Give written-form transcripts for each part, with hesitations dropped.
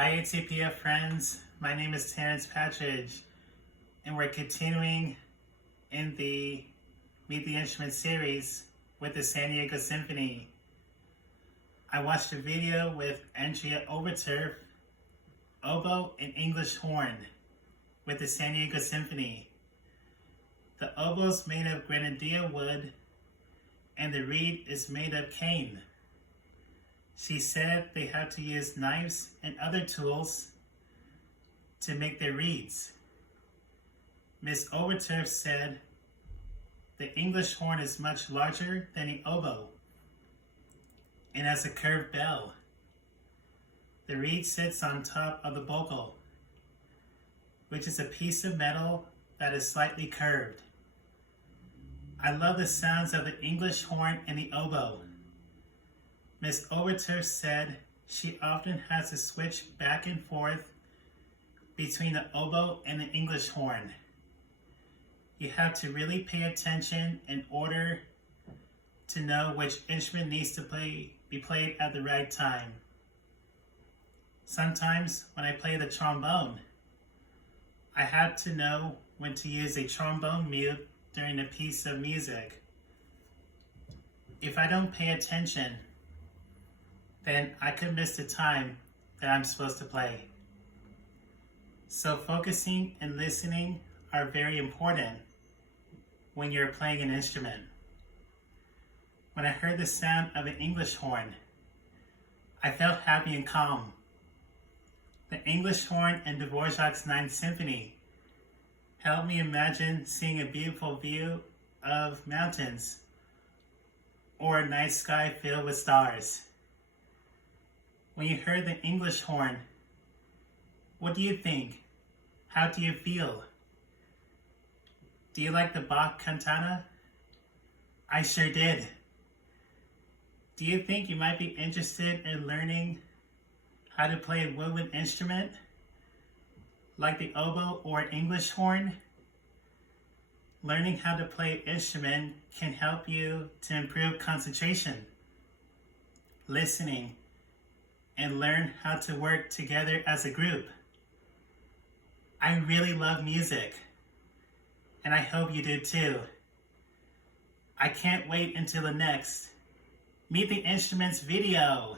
Hi ATPF friends, my name is Terrence Patridge, and we're continuing in the Meet the Instrument series with the San Diego Symphony. I watched a video with Andrea Overturf, oboe and English horn with the San Diego Symphony. The oboe is made of grenadilla wood and the reed is made of cane. She said they have to use knives and other tools to make their reeds. Miss Overturf said the English horn is much larger than the oboe and has a curved bell. The reed sits on top of the bocal, which is a piece of metal that is slightly curved. I love the sounds of the English horn and the oboe. Miss Overturf said she often has to switch back and forth between the oboe and the English horn. You have to really pay attention in order to know which instrument needs to be played at the right time. Sometimes when I play the trombone, I have to know when to use a trombone mute during a piece of music. If I don't pay attention, then I could miss the time that I'm supposed to play. So focusing and listening are very important when you're playing an instrument. When I heard the sound of an English horn, I felt happy and calm. The English horn in Dvorak's Ninth Symphony helped me imagine seeing a beautiful view of mountains or a night sky filled with stars. When you heard the English horn, what do you think? How do you feel? Do you like the Bach cantata? I sure did. Do you think you might be interested in learning how to play a woodwind instrument like the oboe or English horn? Learning how to play an instrument can help you to improve concentration, listening, and learn how to work together as a group. I really love music, and I hope you do too. I can't wait until the next Meet the Instruments video.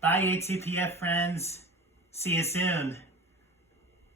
Bye ATPF friends, see you soon.